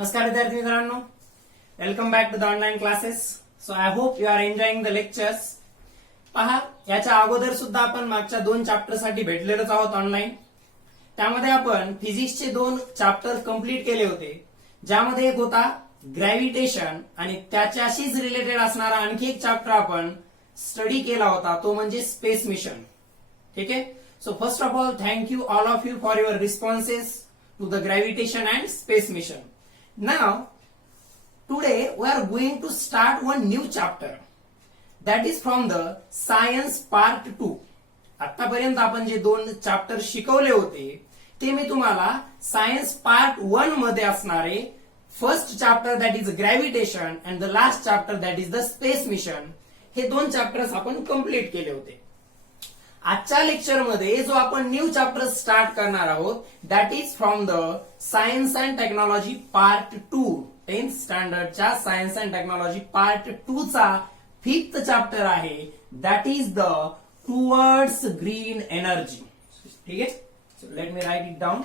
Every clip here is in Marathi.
नमस्कार विद्यार्थी मित्रांनो, welcome back to the online classes. So I hope you are enjoying the lectures. पहा, याच्या अगोदर सुद्धा आपण मागच्या 2 चॅप्टर साठी भेटलेलोच आहोत ऑनलाईन. त्यामध्ये आपण फिजिक्सचे 2 चॅप्टर कंप्लीट केले होते, ज्यामध्ये एक होता ग्रॅव्हिटेशन आणि त्याच्याशीच रिलेटेड असणारा आणखी एक चॅप्टर आपण स्टडी केला होता, तो म्हणजे स्पेस मिशन. ठीक आहे. So first of all, thank you all of you for your responses to the gravitation and space mission. Now, today we are going to start one new chapter. That is from the science part 2. आतापर्यंत आपण जे 2 चॅप्टर शिकवले होते ते मी तुम्हाला सायन्स पार्ट 1 मध्ये असणारे first chapter that is gravitation and the last chapter that is the space mission, हे 2 चॅप्टर्स आपण कंप्लीट केले होते. आजच्या लेक्चर मध्ये जो आपण न्यू चॅप्टर स्टार्ट करणार आहोत that is from the science and technology part 2. 10th स्टँडर्डच्या सायन्स अँड टेक्नॉलॉजी पार्ट 2 चा 5th चॅप्टर आहे, that is the towards green energy. ठीक आहे. So let me write it down.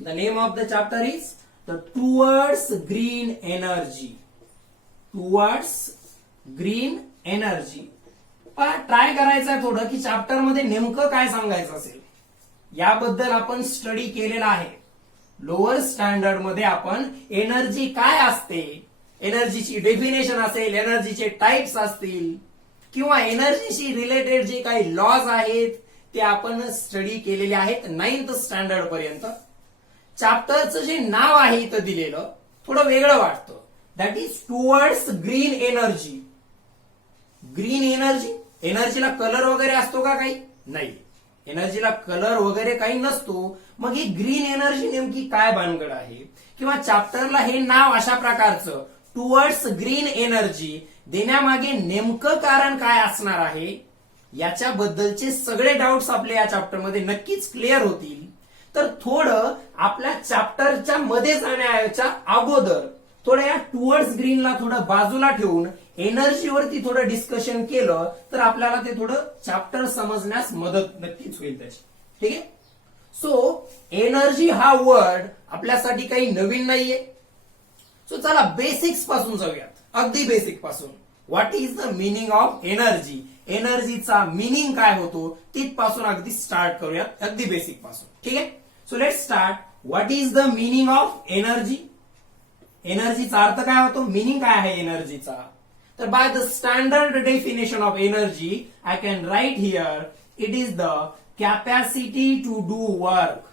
The name of the chapter is the towards green energy. Towards green energy. Try करायचं आहे थोडं की चॅप्टर मध्ये नेमकं काय सांगायचं असेल याबद्दल आपण स्टडी केलेला आहे. लोअर स्टँडर्ड मध्ये आपण एनर्जी काय असते, एनर्जीची डेफिनेशन असेल, एनर्जीचे टाइप्स असतील किंवा एनर्जीशी रिलेटेड जे काही लॉज आहेत ते आपण स्टडी केलेले आहेत 9th स्टँडर्ड पर्यंत. चॅप्टरचं जे नाव आहे इथं दिलेलं थोडं वेगळं वाटतं, that is towards green energy. Green energy, एनर्जीला कलर वगैरे असतो का? काही नाही. एनर्जीला कलर वगैरे काही नसतो. मग ही ग्रीन एनर्जी नेमकी काय भानगड आहे, किंवा चॅप्टरला हे नाव अशा प्रकारचं टुवर्ड्स ग्रीन एनर्जी देण्यामागे नेमकं कारण काय असणार आहे, याच्याबद्दलचे सगळे डाऊट्स आपल्या या चॅप्टरमध्ये नक्कीच क्लिअर होतील. तर थोडं आपल्या चॅप्टरच्या मध्ये जाण्याच्या अगोदर थोडं या टुवर्ड्स ग्रीनला थोडं बाजूला ठेवून एनर्जीवरती थोडं डिस्कशन केलं तर आपल्याला ते थोडं चॅप्टर समजण्यास मदत नक्कीच होईल त्याची. ठीक आहे. सो एनर्जी हा वर्ड आपल्यासाठी काही नवीन नाहीये. सो चला बेसिक्स पासून जाऊयात, अगदी बेसिक पासून. What is the meaning of energy, एनर्जीचा मिनिंग काय होतो तिथपासून अगदी स्टार्ट करूयात, अगदी बेसिक पासून. ठीक आहे. So let start. What is the meaning of energy. एनर्जीचा अर्थ काय होतो, मिनिंग काय आहे एनर्जीचा. तर by the standard definition of energy I can write here it is the capacity to do work.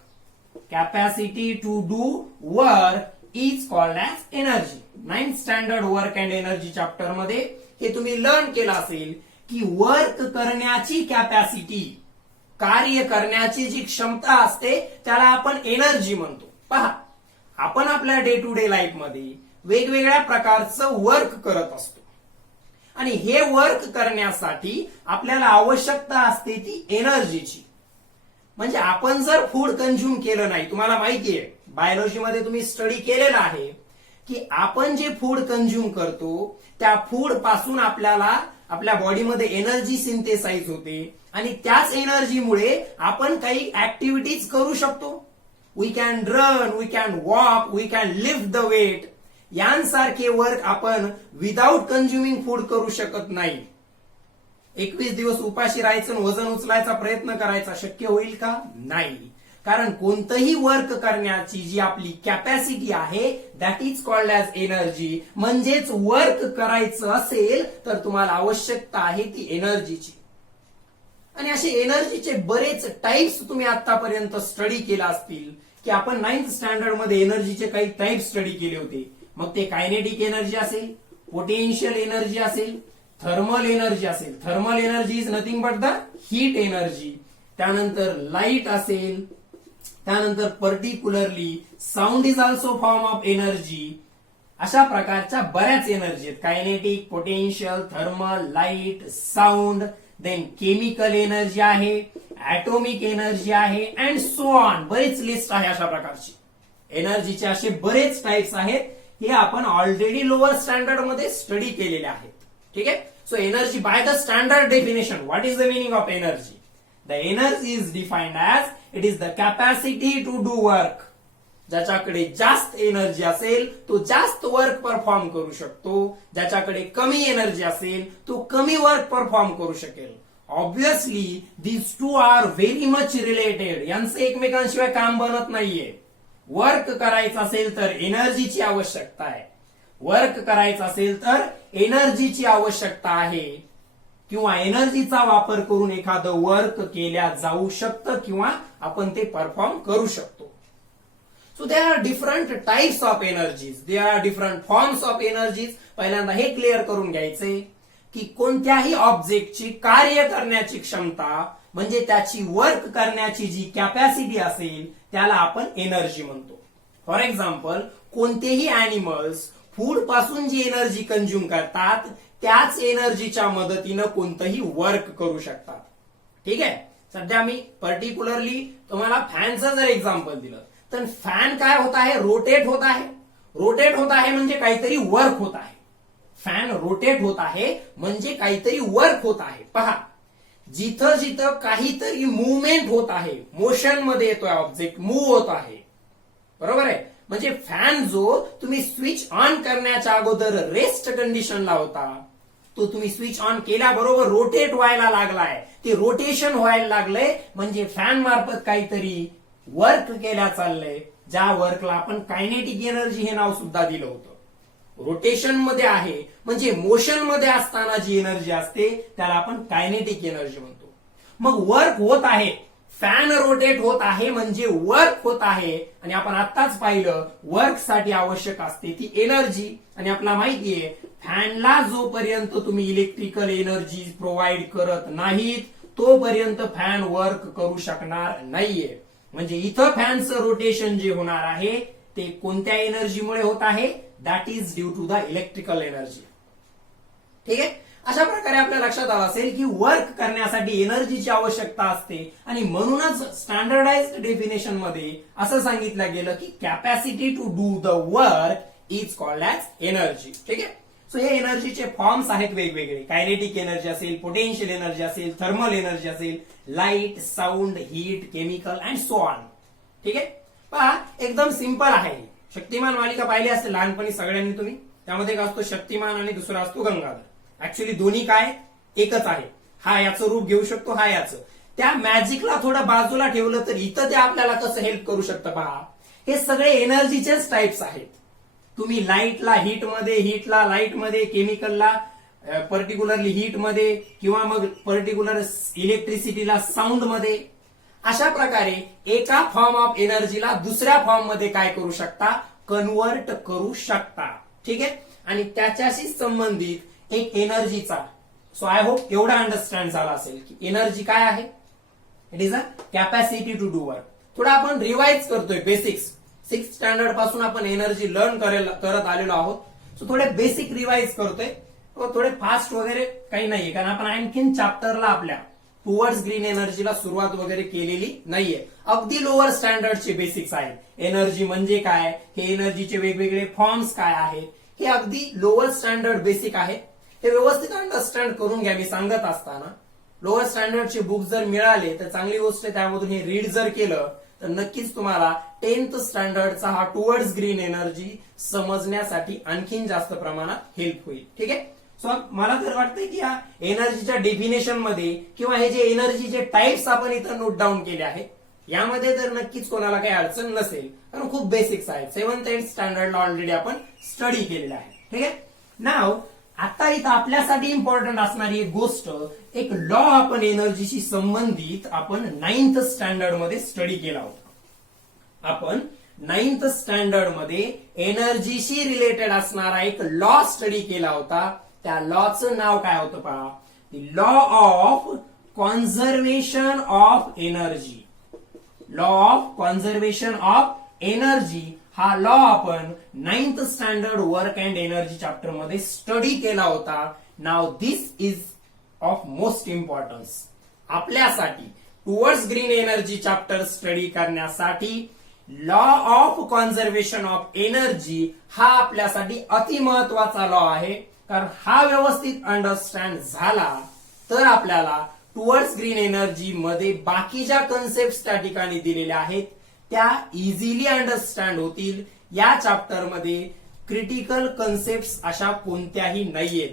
Capacity to do work is called as energy. 9th standard work and energy chapter मध्ये हे तुम्ही लर्न केलं असेल की वर्क करण्याची कॅपॅसिटी, कार्य करण्याची जी क्षमता असते त्याला आपण एनर्जी म्हणतो. पहा, आपण आपल्या डे टू डे लाईफ मध्ये वेगवेगळ्या प्रकारचं वर्क करत असतो आणि हे वर्क करण्यासाठी आपल्याला आवश्यकता असते ती एनर्जीची. म्हणजे आपण जर फूड कंझ्युम केलं नाही, तुम्हाला माहितीये बायोलॉजीमध्ये तुम्ही स्टडी केलेला आहे की आपण जे फूड कंझ्युम करतो त्या फूड पासून आपल्याला आपल्या बॉडीमध्ये एनर्जी सिंथेसाइज होते आणि त्याच एनर्जीमुळे आपण काही ऍक्टिव्हिटीज करू शकतो. We can run, we can walk, we can lift the weight. यांसारखे वर्क आपण विदाउट कंझ्युमिंग फूड करू शकत नाही. 21 दिवस उपाशी राहायचं, वजन उचलायचा प्रयत्न करायचा शक्य होईल का? नाही. कारण कोणतंही वर्क करण्याची जी आपली कॅपॅसिटी आहे that is called as energy. म्हणजेच वर्क करायचं असेल तर तुम्हाला आवश्यकता आहे ती एनर्जीची. आणि असे एनर्जीचे बरेच टाइप्स तुम्ही आतापर्यंत स्टडी केला असतील की आपण 9th स्टँडर्ड मध्ये एनर्जीचे काही टाइप स्टडी केले होते. मग ते कायनेटिक एनर्जी असेल, पोटेन्शियल एनर्जी असेल, थर्मल एनर्जी असेल. Thermal energy is nothing but the heat energy. त्यानंतर लाईट असेल, त्यानंतर particularly sound is also form of energy. अशा प्रकारच्या बऱ्याच एनर्जी आहेत, kinetic, potential, thermal, light, sound. Then chemical energy आहे, ऍटॉमिक एनर्जी आहे अँड सो ऑन. बरेच लिस्ट आहे अशा प्रकारची. एनर्जीचे असे बरेच टाइप्स आहेत, हे आपण ऑलरेडी लोअर स्टँडर्ड मध्ये स्टडी केलेले आहेत. ठीक आहे. So energy by the standard definition, what is the meaning of energy. The energy is defined as it is the capacity to do work. ज्याच्याकडे जास्त एनर्जी असेल तो जास्त वर्क परफॉर्म करू शकतो, ज्याच्याकडे कमी एनर्जी असेल तो कमी वर्क परफॉर्म करू शकेल. Obviously these two are very much related. यांचं एकमेकांशिवाय काम बनत नाहीये. वर्क करायचं असेल तर एनर्जीची आवश्यकता आहे, वर्क करायचं असेल तर एनर्जीची आवश्यकता आहे, किंवा एनर्जीचा वापर करून एखादं वर्क केल्या जाऊ शकतं किंवा आपण ते परफॉर्म करू शकतो. So they are different types of energies, they are different forms of energies. पहिल्यांदा हे क्लिअर करून घ्यायचंय की कोणत्याही ऑब्जेक्टची कार्य करण्याची क्षमता म्हणजे त्याची वर्क करण्याची जी कॅपॅसिटी असेल त्याला आपण एनर्जी म्हणतो. फॉर एक्झाम्पल, कोणतेही अॅनिमल्स फूड पासून जी एनर्जी कंझ्युम करतात त्याच एनर्जीच्या मदतीनं कोणतंही वर्क करू शकतात. ठीक आहे. सध्या मी पर्टिक्युलरली तुम्हाला फॅनचं जर एक्झाम्पल दिलं तर फॅन काय होत आहे, रोटेट होत आहे. रोटेट होत आहे म्हणजे काहीतरी वर्क होत आहे. फॅन रोटेट होत आहे म्हणजे काहीतरी वर्क होत आहे. पहा, जिथं जिथं काहीतरी मुवमेंट होत आहे, मोशन मध्ये येतोय ऑब्जेक्ट, मूव्ह होत आहे, बरोबर आहे. म्हणजे फॅन जो तुम्ही स्विच ऑन करण्याच्या अगोदर रेस्ट कंडिशनला होता तो तुम्ही स्विच ऑन केल्याबरोबर रोटेट व्हायला लागलाय, ते रोटेशन व्हायला लागलंय म्हणजे फॅन मार्फत काहीतरी वर्क केल्या चाललंय, ज्या वर्कला आपण कायनेटिक एनर्जी हे नाव सुद्धा दिलं होतं. रोटेशन मध्ये आहे म्हणजे मोशन मध्ये असताना जी एनर्जी असते त्याला आपण कायनेटिक एनर्जी म्हणतो. मग वर्क होत आहे, फॅन रोटेट होत आहे म्हणजे वर्क होत आहे. आणि आपण आत्ताच पाहिलं वर्क साठी आवश्यक असते ती एनर्जी. आणि आपल्याला माहितीये फॅनला जोपर्यंत तुम्ही इलेक्ट्रिकल एनर्जी प्रोव्हाइड करत नाहीत तोपर्यंत फॅन वर्क करू शकणार नाहीये. म्हणजे इथं फॅनचं रोटेशन जे होणार आहे ते कोणत्या एनर्जीमुळे होत आहे, that is due to the electrical energy. ठीक आहे. अशा प्रकारे आपल्या लक्षात आलं असेल की वर्क करण्यासाठी एनर्जीची आवश्यकता असते आणि म्हणूनच स्टँडर्डाइज्ड डेफिनेशन मध्ये असं सांगितलं गेलं की capacity to do the work is called as energy. ठीक आहे. सो हे एनर्जीचे फॉर्म्स आहेत वेगवेगळे. कायनेटिक एनर्जी असेल, पोटेन्शियल एनर्जी असेल, थर्मल एनर्जी असेल, light, sound, heat, chemical and so on. ठीक आहे. पहा, एकदम सिंपल आहे. शक्तिमान मालिका पाहिली असेल लहानपणी सगळ्यांनी तुम्ही. त्यामध्ये एक असतो शक्तिमान आणि दुसरा असतो गंगाधर. ऍक्च्युली दोन्ही काय एकच आहे. हा याचं रूप घेऊ शकतो, हा याचं. त्या मॅजिकला थोडं बाजूला ठेवलं तर इथं ते आपल्याला कसं हेल्प करू शकतं पहा. हे सगळे एनर्जीचेच टाइप्स आहेत. तुम्ही लाईटला हीटमध्ये, हीटला लाईटमध्ये, केमिकलला पर्टिक्युलरली हीटमध्ये किंवा मग पर्टिक्युलर इलेक्ट्रिसिटीला साऊंड मध्ये, अशा प्रकारे एका फॉर्म ऑफ एनर्जीला दुसऱ्या फॉर्म मध्ये काय करू शकता, कन्वर्ट करू शकता. ठीक आहे. आणि त्याच्याशी संबंधित एक एनर्जीचा, सो आय होप एवढा अंडरस्टँड झाला असेल की एनर्जी काय आहे. It is a capacity to do work. थोडा आपण रिवाइज करतोय बेसिक्स. 6th स्टँडर्ड पासून आपण एनर्जी लर्न करत आलेलो आहोत. सो थोडे बेसिक रिवाइज करतोय. थोडे फास्ट वगैरे काही नाहीये कारण आपण आणखीन चॅप्टरला आपल्या टुवर्ड्स ग्रीन एनर्जीला सुरुवात वगैरे केलेली नाहीये. अगदी लोअर स्टँडर्डचे बेसिक्स आहेत. एनर्जी म्हणजे काय, हे एनर्जीचे वेगवेगळे फॉर्म्स काय आहेत, हे अगदी लोअर स्टँडर्ड बेसिक आहे. हे व्यवस्थित अंडरस्टँड करून घ्या. मी सांगत असताना लोअर स्टँडर्डचे बुक जर मिळाले तर चांगली गोष्ट आहे. त्यामधून हे रीड जर केलं तर नक्कीच तुम्हाला 10th स्टँडर्डचा हा टुवर्ड्स ग्रीन एनर्जी समजण्यासाठी आणखीन जास्त प्रमाणात हेल्प होईल. ठीक आहे. सो मला तर वाटतंय की या एनर्जीच्या डेफिनेशन मध्ये किंवा हे जे एनर्जीचे टाइप्स आपण इथं नोट डाऊन केले आहेत यामध्ये तर नक्कीच कोणाला काही अडचण नसेल कारण खूप बेसिक्स आहेत. 7th 8th स्टँडर्डला ऑलरेडी आपण स्टडी केलेला आहे. ठीक आहे. नाव आता इथं आपल्यासाठी इम्पॉर्टंट असणारी एक गोष्ट, एक लॉ आपण एनर्जीशी संबंधित आपण 9th स्टँडर्ड मध्ये स्टडी केला होता. आपण 9th स्टँडर्ड मध्ये एनर्जीशी रिलेटेड असणारा एक लॉ स्टडी केला होता. त्या लॉचं नाव काय होतं पहा, law of conservation of energy. Law of conservation of energy हा लॉ आपण 9th standard work and energy chapter मध्ये स्टडी केला होता. Now this is of most importance. आपल्यासाठी towards green energy chapter study करण्यासाठी law of conservation of energy हा आपल्यासाठी अतिमहत्वाचा लॉ आहे. कारण हा व्यवस्थित अंडरस्टँड झाला तर आपल्याला टुवर्ड्स ग्रीन एनर्जी मध्ये बाकी ज्या कन्सेप्ट त्या ठिकाणी दिलेल्या आहेत त्या इझिली अंडरस्टँड होतील. या चॅप्टर मध्ये क्रिटिकल कन्सेप्ट अशा कोणत्याही नाहीयेत.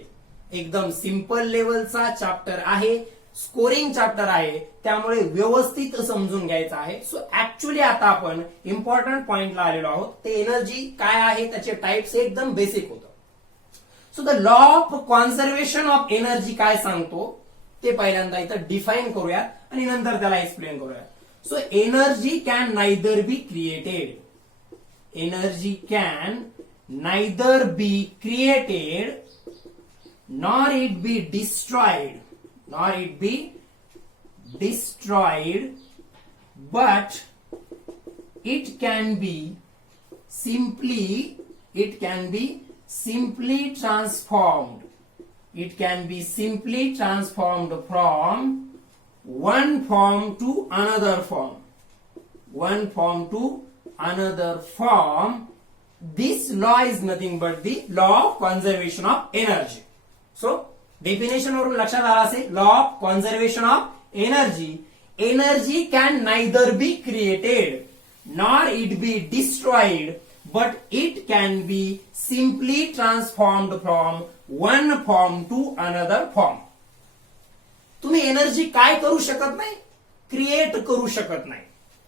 एकदम सिंपल लेवलचा चॅप्टर आहे, स्कोरिंग चॅप्टर आहे, त्यामुळे व्यवस्थित समजून घ्यायचं आहे. सो ऍक्च्युली आता आपण इम्पॉर्टंट पॉइंटला आलेलो आहोत. ते एनर्जी काय आहे, त्याचे टाइप्स एकदम बेसिक होतं. So the law of conservation of energy काय सांगतो ते पहिल्यांदा इथं डिफाईन करूया आणि नंतर त्याला एक्सप्लेन करूया. So energy can neither be created. Energy can neither be created nor it be destroyed, but it can be simply transformed. It can be simply transformed from one form to another form. This law is nothing but the law of conservation of energy. So definition वरून लक्षात आला असेल. Law of conservation of energy. Energy can neither be created nor it be destroyed, but it can be simply transformed from one form to another form. तुम्ही एनर्जी काय करू शकत नाही, क्रिएट करू शकत नाही.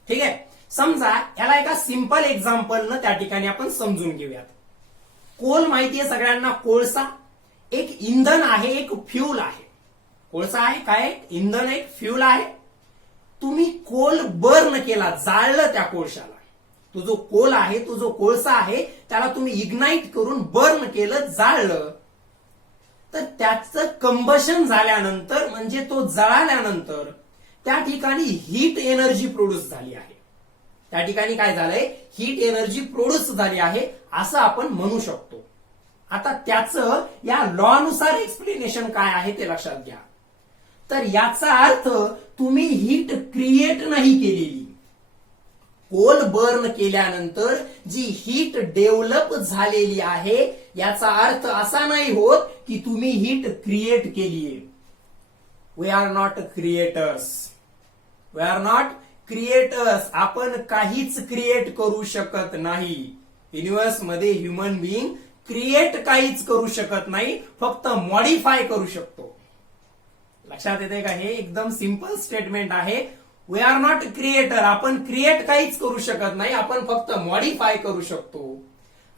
ठीक आहे. समजा याला एका सिंपल एक्झाम्पलनं त्या ठिकाणी आपण समजून घेऊयात. कोल माहितीये सगळ्यांना, कोळसा एक इंधन आहे, एक फ्यूल आहे. कोळसा आहे काय, इंधन, एक फ्यूल आहे. तुम्ही कोल बर्न केला, जाळलं त्या कोळशाला. तो जो कोल आहे, तो जो कोळसा आहे, त्याला तुम्ही इग्नाइट करून बर्न केलं, जाळलं, तर त्याचं कंबशन झाल्यानंतर म्हणजे तो जळाल्यानंतर त्या ठिकाणी हीट एनर्जी प्रोड्यूस झाली आहे. त्या ठिकाणी काय झालंय, हीट एनर्जी प्रोड्यूस झाली आहे असं आपण म्हणू शकतो. आता त्याचं या लॉ नुसार एक्सप्लेनेशन काय आहे ते लक्षात घ्या. तर याचा अर्थ तुम्ही हीट क्रिएट नाही केलेली. कोल बर्न केल्यानंतर जी हीट डेव्हलप झालेली आहे याचा अर्थ असा नाही होत की तुम्ही हीट क्रिएट केलीये. We are not creators. आपण काहीच क्रिएट करू शकत नाही. युनिव्हर्स मध्ये ह्युमन बिईंग क्रिएट काहीच करू शकत नाही, फक्त मॉडिफाय करू शकतो. लक्षात येते का? हे एकदम सिंपल स्टेटमेंट आहे. We are not creator. आपण क्रिएट काहीच करू शकत नाही, आपण फक्त मॉडिफाय करू शकतो.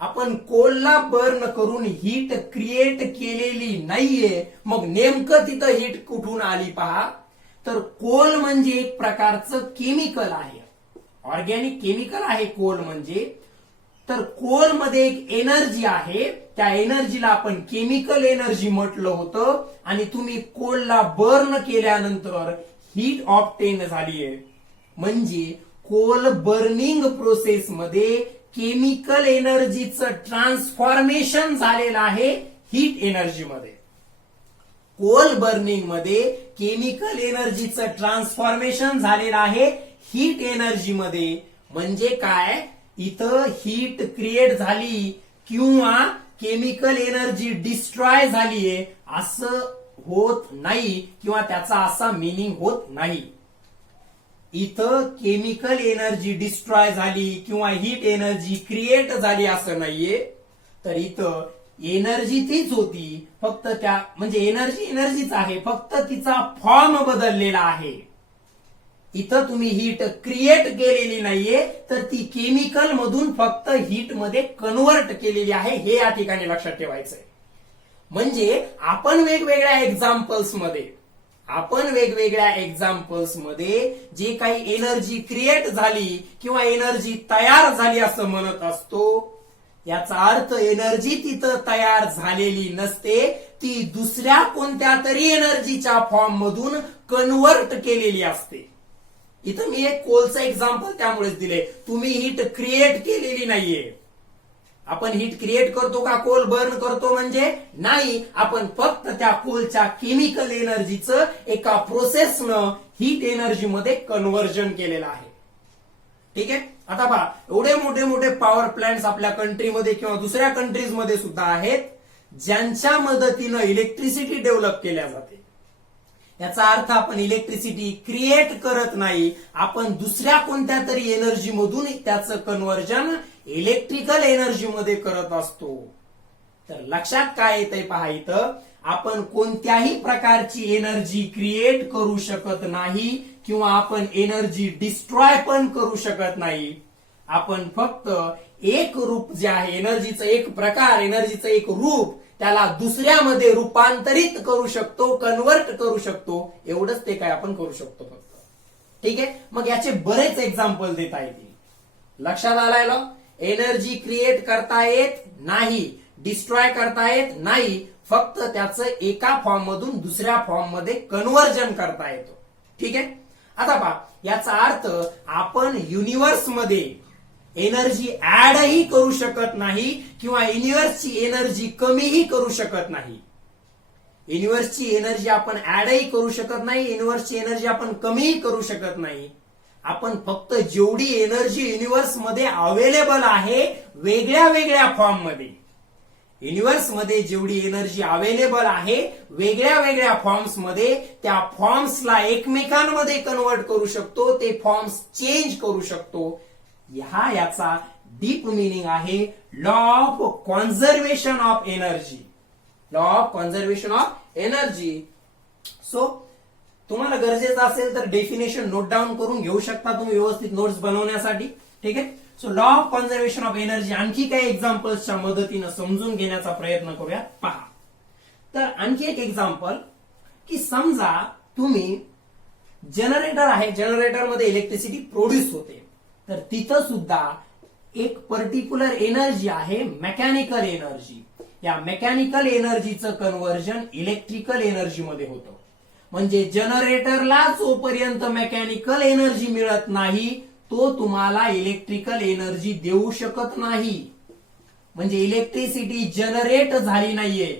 आपण कोलला बर्न करून हीट क्रिएट केलेली नाहीये. मग नेमकं तिथं हीट कुठून आली पहा. तर कोल म्हणजे एक प्रकारचं केमिकल आहे, ऑर्गॅनिक केमिकल आहे कोल म्हणजे. तर कोल मध्ये एक एनर्जी आहे, त्या एनर्जीला आपण केमिकल एनर्जी म्हटलं होतं. आणि तुम्ही कोलला बर्न केल्यानंतर हीट ऑब्टेन झालीये. म्हणजे कोल बर्निंग प्रोसेस मध्ये केमिकल एनर्जीचं ट्रान्सफॉर्मेशन झालेलं आहे हीट एनर्जी मध्ये. कोल बर्निंग मध्ये केमिकल एनर्जीचं ट्रान्सफॉर्मेशन झालेलं आहे हीट एनर्जी मध्ये. म्हणजे काय, इथं हीट क्रिएट झाली किंवा केमिकल एनर्जी डिस्ट्रॉय झालीये असं होत नाही, किंवा त्याचा असा मिनिंग होत नाही. इथं केमिकल एनर्जी डिस्ट्रॉय झाली किंवा हीट एनर्जी क्रिएट झाली असं नाहीये. तर इथं एनर्जी तीच होती, फक्त त्या म्हणजे एनर्जीच आहे, फक्त तिचा फॉर्म बदललेला आहे. इथं तुम्ही हीट क्रिएट केलेली नाहीये, तर ती केमिकल मधून फक्त हीट मध्ये कन्व्हर्ट केलेली आहे. हे या ठिकाणी लक्षात ठेवायचंय. म्हणजे आपण वेगवेगळ्या एक्झाम्पल्स मध्ये जे काही एनर्जी क्रिएट झाली किंवा एनर्जी तयार झाली असं म्हणत असतो, याचा अर्थ एनर्जी तिथं तयार झालेली नसते, ती दुसऱ्या कोणत्या तरी एनर्जीच्या फॉर्म मधून कन्व्हर्ट केलेली असते. इथं मी एक कोलचं एक्झाम्पल त्यामुळेच दिले. तुम्ही हीट क्रिएट केलेली नाहीये. आपण हीट क्रिएट करतो का कोल बर्न करतो म्हणजे नाही, आपण फक्त त्या कोलच्या केमिकल एनर्जीचं एका प्रोसेसनं हीट एनर्जी मध्ये कन्व्हर्जन केलेलं आहे. ठीक आहे. आता पहा, एवढे मोठे मोठे पॉवर प्लांट्स आपल्या कंट्रीमध्ये किंवा दुसऱ्या कंट्रीजमध्ये सुद्धा आहेत, ज्यांच्या मदतीनं इलेक्ट्रिसिटी डेव्हलप केल्या जाते. याचा अर्थ आपण इलेक्ट्रिसिटी क्रिएट करत नाही, आपण दुसऱ्या कोणत्या तरी एनर्जी मधून त्याचं कन्व्हर्जन इलेक्ट्रिकल एनर्जी मध्ये करत असतो. तर लक्षात काय येतंय पहा, इथं आपण कोणत्याही प्रकारची एनर्जी क्रिएट करू शकत नाही किंवा आपण एनर्जी डिस्ट्रॉय पण करू शकत नाही. आपण फक्त एक रूप जे आहे एनर्जीचं, एक प्रकार एनर्जीचं एक रूप, त्याला दुसऱ्यामध्ये रूपांतरित करू शकतो, कन्वर्ट करू शकतो, एवढंच ते काय आपण करू शकतो फक्त. ठीक आहे, मग याचे बरेच एक्झाम्पल देता येतील. लक्षात आलाय ना? एनर्जी क्रिएट करता येत नाही, डिस्ट्रॉय करता येत नाही, फक्त त्याचं एका फॉर्म मधून दुसऱ्या फॉर्म मध्ये कन्व्हर्जन करता येतो. ठीक आहे, आता पहा याचा अर्थ आपण युनिव्हर्स मध्ये एनर्जी ऍडही करू शकत नाही किंवा युनिव्हर्सची एनर्जी कमीही करू शकत नाही. युनिव्हर्सची एनर्जी आपण ऍडही करू शकत नाही, युनिव्हर्सची एनर्जी आपण कमीही करू शकत नाही. आपण फक्त जेवढी एनर्जी युनिव्हर्स मध्ये अवेलेबल आहे वेगळ्या वेगळ्या फॉर्म मध्ये, युनिव्हर्स मध्ये जेवढी एनर्जी अवेलेबल आहे वेगळ्या वेगळ्या फॉर्म्स मध्ये, त्या फॉर्म्सला एकमेकांमध्ये कन्वर्ट करू शकतो, ते फॉर्म्स चेंज करू शकतो. हा याचा डीप मिनिंग आहे law of conservation of energy. Law of conservation of energy. So तुम्हाला गरजेचं असेल तर डेफिनेशन नोट डाऊन करून घेऊ शकता तुम्ही व्यवस्थित नोट्स बनवण्यासाठी. ठीक आहे, so law of conservation of energy आणखी काही एक्झाम्पल्सच्या मदतीनं समजून घेण्याचा प्रयत्न करूया. पहा, तर आणखी एक एक्झाम्पल की समजा तुम्ही जनरेटर आहे, जनरेटर मध्ये इलेक्ट्रिसिटी प्रोड्यूस होते, तर तिथं सुद्धा एक पर्टिक्युलर एनर्जी आहे मेकॅनिकल एनर्जी. या मेकॅनिकल एनर्जीचं कन्व्हर्जन इलेक्ट्रिकल एनर्जी मध्ये होतं. म्हणजे जनरेटरला जोपर्यंत मेकॅनिकल एनर्जी मिळत नाही तो तुम्हाला इलेक्ट्रिकल एनर्जी देऊ शकत नाही. म्हणजे इलेक्ट्रिसिटी जनरेट झाली नाहीये.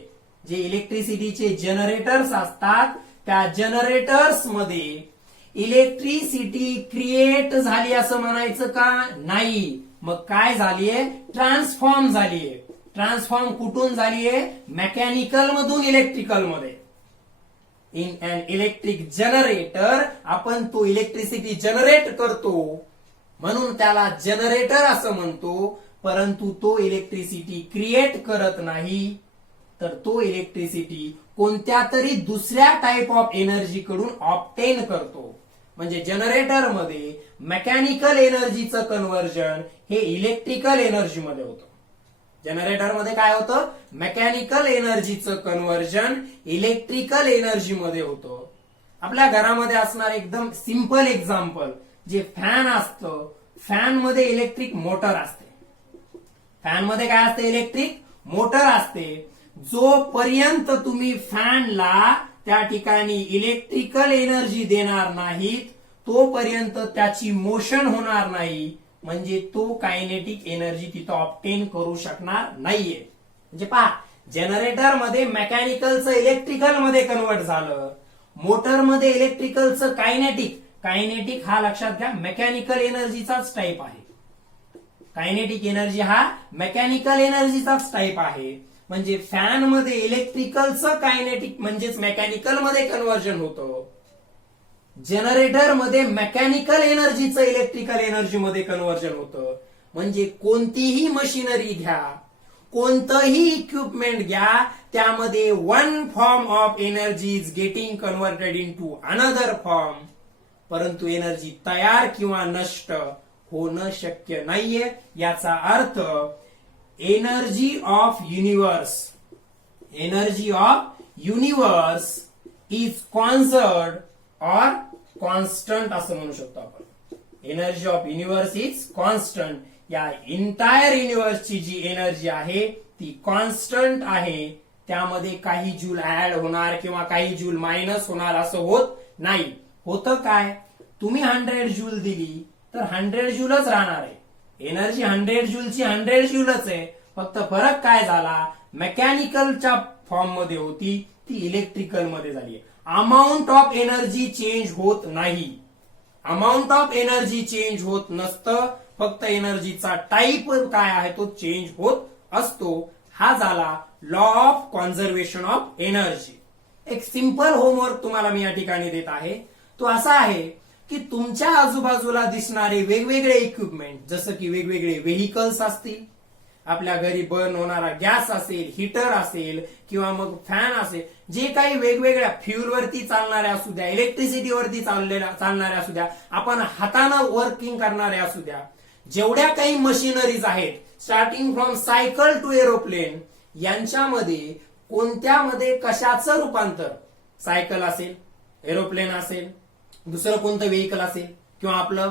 जे इलेक्ट्रिसिटीचे जनरेटर्स असतात त्या जनरेटर्स मध्ये इलेक्ट्रिसिटी क्रिएट झाली असं म्हणायचं का? नाही. मग काय झालीये? ट्रान्सफॉर्म झालीये. ट्रान्सफॉर्म कुठून झालीये? मेकॅनिकल मधून इलेक्ट्रिकल मध्ये. इन अन इलेक्ट्रिक जनरेटर आपण तो इलेक्ट्रिसिटी जनरेट करतो म्हणून त्याला जनरेटर असं म्हणतो, परंतु तो इलेक्ट्रिसिटी क्रिएट करत नाही, तर तो इलेक्ट्रिसिटी कोणत्या तरी दुसऱ्या टाईप ऑफ एनर्जी कडून ऑब्टेन करतो. म्हणजे जनरेटर मध्ये मेकॅनिकल एनर्जीचं कन्व्हर्जन हे इलेक्ट्रिकल एनर्जी मध्ये होतं. जनरेटर मध्ये काय होतं? मेकॅनिकल एनर्जीचं कन्व्हर्जन इलेक्ट्रिकल एनर्जी मध्ये होतं. आपल्या घरामध्ये असणार एकदम सिंपल एक्झाम्पल, जे फॅन असतं, फॅन मध्ये इलेक्ट्रिक मोटर असते. फॅन मध्ये काय असते? इलेक्ट्रिक मोटर असते. जोपर्यंत तुम्ही फॅनला त्या ठिकाणी इलेक्ट्रिकल एनर्जी देणार नाहीत तोपर्यंत त्याची मोशन होणार नाही. म्हणजे तो कायनेटिक एनर्जी तिथं ऑब्टेन करू शकणार नाहीये. म्हणजे पहा, जनरेटर मध्ये मेकॅनिकलचं इलेक्ट्रिकल मध्ये कन्वर्ट झालं, मोटर मध्ये इलेक्ट्रिकलचं कायनेटिक. कायनेटिक हा लक्षात घ्या मेकॅनिकल एनर्जीचाच टाईप आहे. कायनेटिक एनर्जी हा मेकॅनिकल एनर्जीचाच टाईप आहे. म्हणजे फॅन मध्ये इलेक्ट्रिकलचं कायनेटिक म्हणजेच मेकॅनिकल मध्ये कन्व्हर्जन होतं. जनरेटर मध्ये मेकॅनिकल एनर्जीचं इलेक्ट्रिकल एनर्जी मध्ये कन्व्हर्जन होतं. म्हणजे कोणतीही मशिनरी घ्या, कोणतंही इक्विपमेंट घ्या, त्यामध्ये one form of energy is getting converted in to another form. परंतु एनर्जी तयार किंवा नष्ट होणं शक्य नाहीये. याचा अर्थ energy of universe, energy of universe is conserved or constant असं म्हणू शकतो आपण. Energy of universe is constant. या एंटायर युनिव्हर्सची जी एनर्जी आहे ती कॉन्स्टंट आहे. त्यामध्ये काही जूल ऍड होणार किंवा काही जूल मायनस होणार असं होत नाही. होतं काय? तुम्ही 100 जूल दिली तर 100 जूलच राहणार आहे. एनर्जी 100 जूलची 100 जूलच आहे. फक्त फरक काय झाला? मेकॅनिकलच्या फॉर्म मध्ये होती ती इलेक्ट्रिकल मध्ये झाली. अमाऊंट ऑफ एनर्जी चेंज होत नाही. अमाऊंट ऑफ एनर्जी चेंज होत नसतं, फक्त एनर्जीचा टाईप काय आहे तो चेंज होत असतो. हा झाला law of conservation of energy. एक सिंपल होमवर्क तुम्हाला मी या ठिकाणी देत आहे. तो असा आहे की तुमच्या आजूबाजूला दिसणारे वेगवेगळे इक्विपमेंट, जसं की वेगवेगळे व्हेकल्स असतील, आपल्या घरी बर्न होणारा गॅस असेल, हीटर असेल किंवा मग फॅन असेल, जे काही वेगवेगळ्या फ्युलवरती चालणाऱ्या असू द्या, इलेक्ट्रिसिटीवरती चालणाऱ्या असू द्या, आपण हातानं वर्किंग करणाऱ्या असू द्या, जेवढ्या काही मशिनरीज आहेत starting from cycle to aeroplane, यांच्यामध्ये कोणत्यामध्ये कशाचं रूपांतर, सायकल असेल, एरोप्लेन असेल, दुसरं कोणतं व्हेकल असेल किंवा आपलं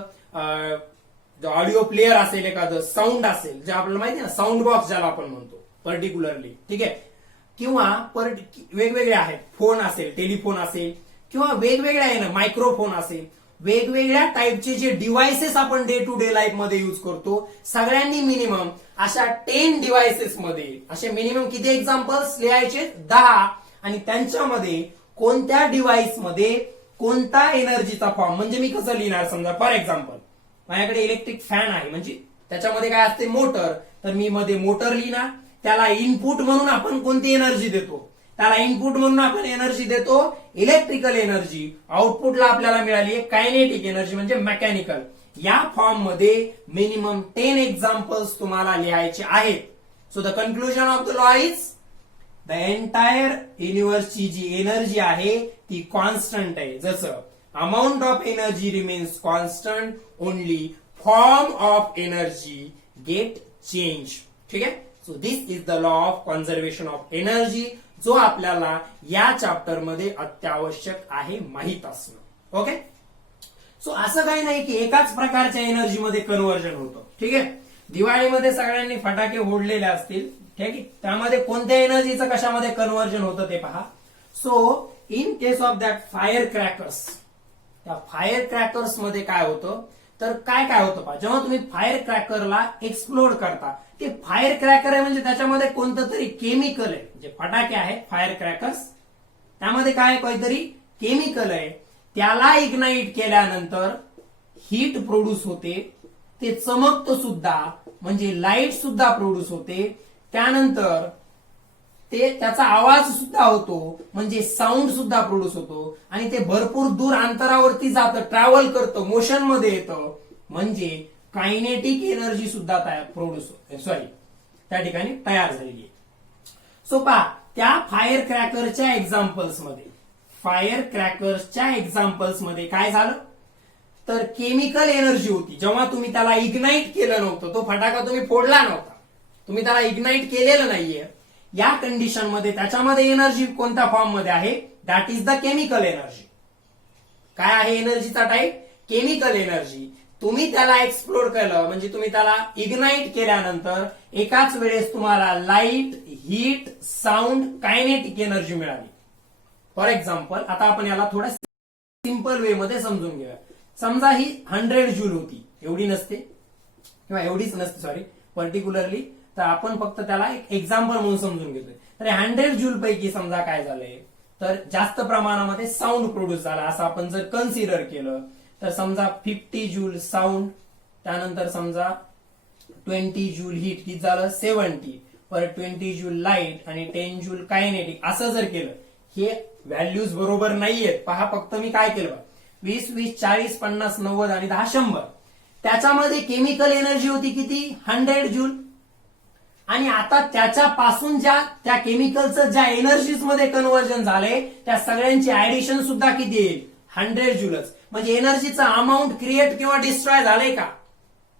ऑडिओ प्लेअर असेल, एखादं साऊंड असेल, जे आपल्याला माहिती आहे ना साऊंड बॉक्स ज्याला आपण म्हणतो पर्टिक्युलरली, ठीक आहे, किंवा वेगवेगळे आहेत, फोन असेल, टेलिफोन असेल किंवा वेगवेगळ्या आहे ना मायक्रोफोन असेल, वेगवेगळ्या टाईपचे जे डिव्हायसेस आपण डे टू डे लाईफ मध्ये युज करतो, सगळ्यांनी मिनिमम अशा 10 डिव्हायसेस मध्ये असे मिनिमम किती एक्झाम्पल्स लिहायचे, 10, आणि त्यांच्यामध्ये कोणत्या डिव्हाइस मध्ये कोणता एनर्जीचा फॉर्म, म्हणजे मी कसं लिहिणार, समजा फॉर एक्झाम्पल माझ्याकडे इलेक्ट्रिक फॅन आहे, म्हणजे त्याच्यामध्ये काय असते, मोटर, तर मी मध्ये मोटर लिहिणार, त्याला इनपुट म्हणून आपण कोणती एनर्जी देतो, त्याला इनपुट म्हणून आपण एनर्जी देतो इलेक्ट्रिकल एनर्जी, आउटपुटला आपल्याला मिळाली आहे कायनेटिक एनर्जी म्हणजे मेकॅनिकल. या फॉर्म मध्ये मिनिमम 10 एक्झाम्पल्स तुम्हाला लिहायचे आहेत. So the conclusion of the law is the entire युनिव्हर्सची जी एनर्जी आहे ती कॉन्स्टंट आहे. जसं amount of energy remains constant, only form of energy get change. ठीक आहे. So this is the law of conservation of energy, जो आपल्याला या चॅप्टर मध्ये अत्यावश्यक आहे माहित असणं. ओके. सो असं काही नाही की एकाच प्रकारच्या एनर्जी मध्ये कन्व्हर्जन होतं. ठीक आहे. दिवाळीमध्ये सगळ्यांनी फटाके फोडलेले असतील, ठीक आहे, त्यामध्ये कोणत्या एनर्जीचं कशामध्ये कन्व्हर्जन होतं ते पहा. So in case of that fire crackers, त्या फायर क्रॅकर्स मध्ये काय होतं, तर काय काय होतं पहा, जेव्हा तुम्ही फायर क्रॅकरला एक्सप्लोड करता, ते फायर क्रॅकर आहे म्हणजे त्याच्यामध्ये कोणतं तरी केमिकल आहे, जे फटाके आहेत फायर क्रॅकर्स, त्यामध्ये काय काहीतरी केमिकल आहे, त्याला इग्नाइट केल्यानंतर हीट प्रोड्यूस होते, ते चमकतं सुद्धा म्हणजे लाईट सुद्धा प्रोड्यूस होते, त्यानंतर ते त्याचा आवाज सुद्धा होतो म्हणजे साऊंड सुद्धा प्रोड्यूस होतो, आणि ते भरपूर दूर अंतरावरती जातं, ट्रॅव्हल करतं, मोशन मध्ये येतं, म्हणजे कायनेटिक एनर्जी सुद्धा प्रोड्यूस होते, सॉरी त्या ठिकाणी तयार झालेली आहे. सो पहा, त्या फायर क्रॅकरच्या एक्झाम्पल्स मध्ये काय झालं, तर केमिकल एनर्जी होती. जेव्हा तुम्ही त्याला इग्नाइट केलं नव्हतं, तो फटाका तुम्ही फोडला नव्हता, तुम्ही त्याला इग्नाइट केलेलं नाहीये, या कंडिशन मध्ये त्याच्यामध्ये एनर्जी कोणत्या फॉर्म मध्ये आहे, that is the chemical energy. काय आहे एनर्जीचा टाईप, केमिकल एनर्जी. तुम्ही त्याला एक्सप्लोर केलं म्हणजे तुम्ही त्याला इग्नाइट केल्यानंतर एकाच वेळेस तुम्हाला light, heat, sound, kinetic energy मिळाली. फॉर एक्झाम्पल आता आपण याला थोड्या सिंपल वे मध्ये समजून घेऊया. समजा ही 100 जूल होती, एवढी नसते किंवा एवढीच नसते, सॉरी पर्टिक्युलरली, तर आपण फक्त त्याला एक एक्झाम्पल म्हणून समजून घेतोय. तर 100 जूल पैकी समजा काय झालंय, तर जास्त प्रमाणामध्ये साऊंड प्रोड्यूस झाला असं आपण जर कन्सिडर केलं, तर समजा 50 जूल साऊंड, त्यानंतर समजा 20 जूल हीट, किती झालं 70, परत 20 जूल लाईट आणि 10 जूल कायनेटिक, असं जर केलं, हे व्हॅल्यूज बरोबर नाहीयेत. पहा फक्त मी काय केलं, 20, 20, 40, 50, 90 आणि 10, 100. त्याच्यामध्ये केमिकल एनर्जी होती किती, 100 जूल, आणि आता त्याच्यापासून त्या केमिकलचं ज्या एनर्जीज मध्ये कन्व्हर्जन झाले त्या सगळ्यांची ऍडिशन सुद्धा किती येईल, 100 जूलच. म्हणजे एनर्जीचा अमाऊंट क्रिएट किंवा डिस्ट्रॉय झालंय का,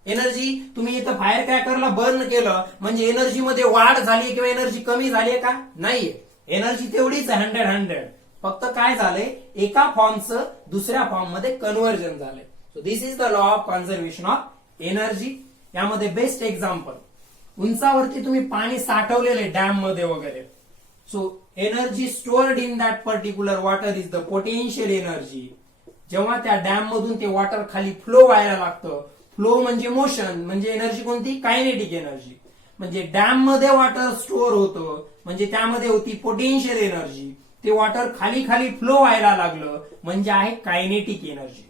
एनर्जी तुम्ही इथं फायर क्रॅकरला बर्न केलं म्हणजे एनर्जी मध्ये वाढ झाली किंवा एनर्जी कमी झाली का, नाहीये, एनर्जी तेवढीच आहे 100. फक्त काय झालंय, एका फॉर्मचं दुसऱ्या फॉर्म मध्ये कन्व्हर्जन झालंय. So this is the law of conservation of energy. यामध्ये बेस्ट एक्झाम्पल, उंचावरती तुम्ही पाणी साठवलेले डॅम मध्ये वगैरे, so energy stored in that particular water is the potential energy. जेव्हा त्या डॅम मधून ते वॉटर खाली फ्लो व्हायला लागतं, फ्लो म्हणजे मोशन, म्हणजे एनर्जी कोणती, कायनेटिक एनर्जी. म्हणजे डॅम मध्ये वॉटर स्टोअर होतं म्हणजे त्यामध्ये होती पोटेन्शियल एनर्जी, ते वॉटर खाली खाली फ्लो व्हायला लागलं म्हणजे आहे कायनेटिक एनर्जी.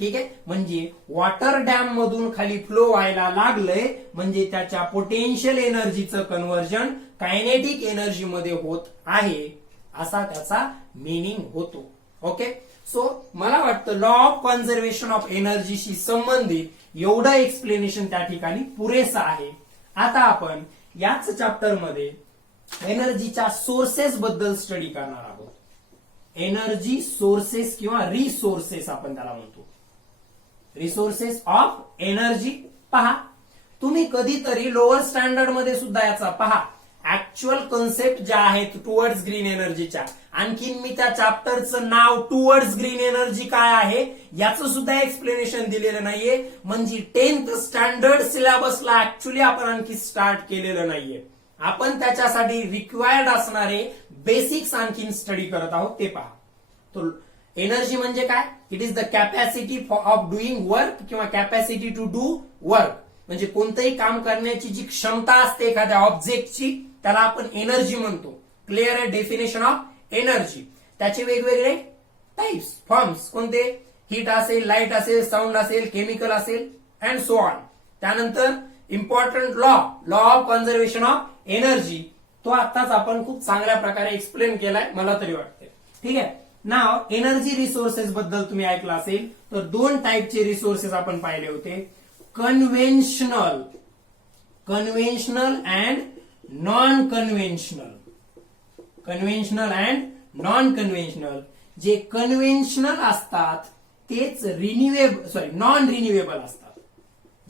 ठीक आहे. म्हणजे वॉटर डॅम मधून खाली फ्लो व्हायला लागलंय म्हणजे त्याच्या पोटेन्शियल एनर्जीचं कन्व्हर्जन कायनेटिक एनर्जी मध्ये होत आहे. असा त्याचा मिनिंग होतो. ओके, सो मला वाटतं लॉ ऑफ कन्झर्वेशन ऑफ एनर्जीशी संबंधित एवढं एक्सप्लेनेशन त्या ठिकाणी पुरेसं आहे. आता आपण याच चॅप्टर मध्ये एनर्जीच्या सोर्सेस बद्दल स्टडी करणार आहोत. एनर्जी सोर्सेस किंवा रिसोर्सेस आपण त्याला म्हणतो. Resources of energy. पहा, तुम्ही कधीतरी लोअर स्टँडर्ड मध्ये सुद्धा याचा पहा ऍक्च्युअल कन्सेप्ट ज्या आहेत टुवर्ड्स ग्रीन एनर्जीच्या, आणखीन मी त्या चॅप्टरचं नाव टुवर्ड्स ग्रीन एनर्जी काय आहे याचं सुद्धा एक्सप्लेनेशन दिलेलं नाहीये. म्हणजे 10th स्टँडर्ड सिलेबसला ऍक्च्युली आपण आणखी स्टार्ट केलेलं नाहीये. आपण त्याच्यासाठी रिक्वायर्ड असणारे बेसिक्स आणखीन स्टडी करत आहोत ते पहा. तो एनर्जी म्हणजे काय? It is the capacity of doing work किंवा कॅपॅसिटी टू डू वर्क. म्हणजे कोणतंही काम करण्याची जी क्षमता असते एखाद्या ऑब्जेक्टची त्याला आपण एनर्जी म्हणतो. क्लिअर आहे डेफिनेशन ऑफ एनर्जी. त्याचे वेगवेगळे टाइप्स फॉर्म्स कोणते? हीट असेल, लाईट असेल, साऊंड असेल, केमिकल असेल अँड सो ऑन. त्यानंतर important law of conservation of energy, तो आताच आपण खूप चांगल्या प्रकारे एक्सप्लेन केलाय मला तरी वाटते. ठीक आहे. नाव एनर्जी रिसोर्सेस बद्दल तुम्ही ऐकलं असेल तर दोन टाईपचे रिसोर्सेस आपण पाहिले होते. Conventional and non conventional. Conventional and non conventional. जे कन्व्हेन्शनल असतात तेच नॉन रिन्युएबल असतात.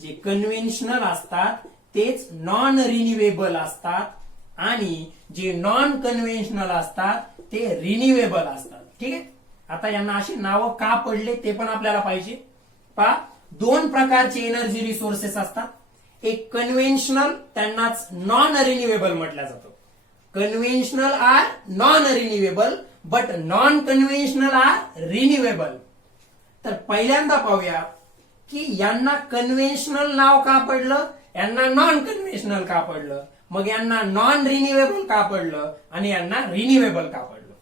जे कन्व्हेन्शनल असतात तेच नॉन रिन्युएबल असतात आणि जे नॉन कन्व्हेन्शनल असतात ते रिन्युएबल असतात. ठीक आहे. आता यांना अशी नावं का पडले ते पण आपल्याला पाहिजे. पहा, दोन प्रकारचे एनर्जी रिसोर्सेस असतात. एक कन्व्हेन्शनल, त्यांनाच नॉन रिन्युएबल म्हटलं जातं. Conventional are non renewable but non conventional are renewable. तर पहिल्यांदा पाहूया की यांना कन्व्हेन्शनल नाव का पडलं, यांना नॉन कन्व्हेन्शनल का पडलं, मग यांना नॉन रिन्युएबल का पडलं आणि यांना रिन्युएबल का पडलं.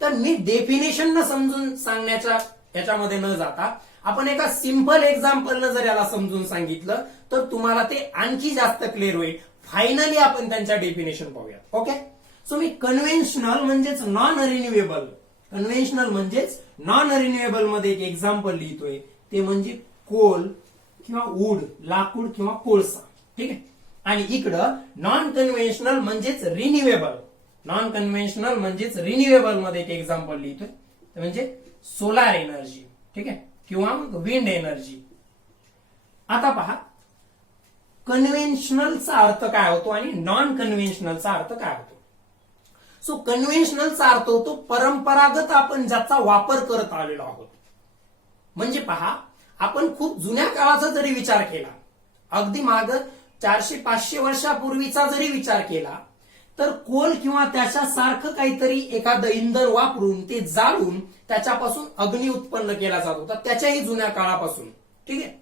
तर मी डेफिनेशन न समजून सांगण्याच्या याच्यामध्ये न जाता आपण एका सिंपल एक्झाम्पलनं जर याला समजून सांगितलं तर तुम्हाला ते आणखी जास्त क्लिअर होईल. फायनली आपण त्यांच्या डेफिनेशन पाहूया. ओके, सो मी कन्व्हेन्शनल म्हणजेच नॉन रिन्युएबल, कन्व्हेन्शनल म्हणजेच नॉन रिन्युएबल मध्ये एक एक्झाम्पल लिहितोय, ते म्हणजे कोल किंवा वूड, लाकूड किंवा कोळसा. ठीक आहे. आणि इकडं नॉन कन्व्हेन्शनल म्हणजेच रिन्युएबल, नॉन कन्व्हेन्शनल म्हणजेच रिन्युएबल मध्ये एक एक्झाम्पल लिहितोय, ते म्हणजे सोलार एनर्जी. ठीक आहे, किंवा विंड एनर्जी. आता पहा, कन्व्हेन्शनलचा अर्थ काय होतो आणि नॉन कन्व्हेन्शनलचा अर्थ काय होतो. सो कन्व्हेन्शनलचा अर्थ होतो परंपरागत आपण ज्याचा वापर करत आलेलो आहोत. म्हणजे पहा, आपण खूप जुन्या काळाचा जरी विचार केला, अगदी माग 400-500 वर्षापूर्वीचा जरी विचार केला तर कोल किंवा त्याच्यासारखं काहीतरी एखादं इंधन वापरून ते जाळून त्याच्यापासून अग्नी उत्पन्न केला जात होता, त्याच्याही जुन्या काळापासून. ठीक आहे.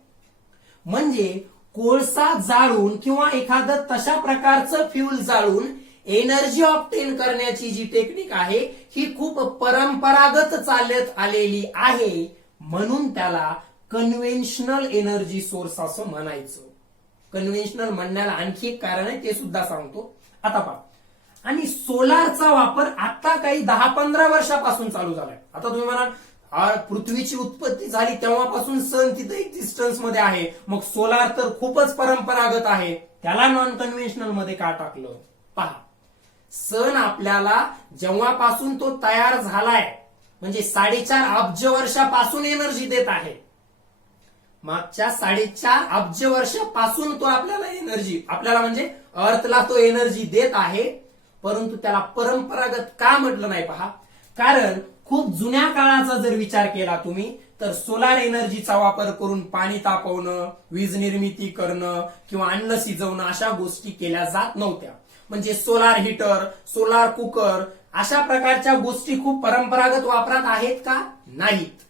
म्हणजे कोळसा जाळून किंवा एखादं तशा प्रकारचं फ्यूल जाळून एनर्जी ऑब्टेन करण्याची जी टेक्निक आहे ही खूप परंपरागत चालत आलेली आहे. म्हणून त्याला कन्व्हेन्शनल एनर्जी सोर्स असं म्हणायचं. कन्व्हेन्शनल म्हणण्याला आणखी एक कारण आहे, ते सुद्धा सांगतो. आता पहा, आणि सोलारचा वापर आता काही 10-15 वर्षापासून चालू झालाय. आता तुम्ही म्हणाल पृथ्वीची उत्पत्ती झाली तेव्हापासून सन तिथं एक्झिस्टन्स मध्ये आहे, मग सोलार तर खूपच परंपरागत आहे, त्याला नॉन कन्व्हेन्शनल मध्ये का टाकलं. पहा, सन आपल्याला जेव्हापासून तो तयार झालाय म्हणजे 4.5 अब्ज वर्षापासून एनर्जी देत आहे. मागच्या 4.5 अब्ज वर्षापासून तो आपल्याला म्हणजे अर्थला तो एनर्जी देत आहे. परंतु त्याला परंपरागत का म्हटलं नाही. पहा, कारण खूप जुन्या काळाचा जर विचार केला तुम्ही तर सोलार एनर्जीचा वापर करून पाणी तापवणं, वीज निर्मिती करणं किंवा अन्न शिजवणं अशा गोष्टी केल्या जात नव्हत्या. म्हणजे सोलार हीटर, सोलार कुकर अशा प्रकारच्या गोष्टी खूप परंपरागत वापरात आहेत का? नाहीत.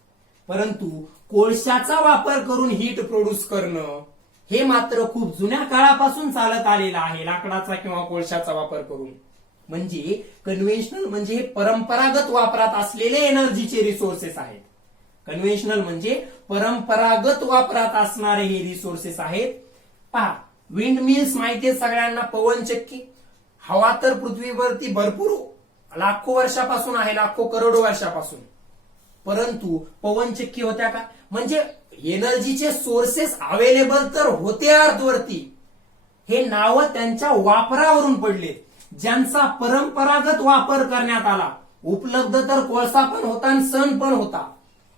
परंतु कोळशाचा वापर करून हीट प्रोड्यूस करणं हे मात्र खूप जुन्या काळापासून चालत आलेलं आहे, लाकडाचा किंवा कोळशाचा वापर करून. म्हणजे कन्व्हेन्शनल म्हणजे हे परंपरागत वापरात असलेले एनर्जीचे रिसोर्सेस आहेत. कन्व्हेन्शनल म्हणजे परंपरागत वापरात असणारे हे रिसोर्सेस आहेत. पहा, विंड मिल्स माहितीये सगळ्यांना, पवनचक्की. हवा तर पृथ्वीवरती भरपूर लाखो वर्षापासून आहे, लाखो करोडो वर्षापासून. परंतु पवनचक्की होत्या का? म्हणजे एनर्जीचे सोर्सेस अवेलेबल तर होते अर्थवरती, हे नाव त्यांच्या वापरावरून पडले, ज्यांचा परंपरागत वापर करण्यात आला. उपलब्ध तर कोळसा पण होता आणि सण पण होता,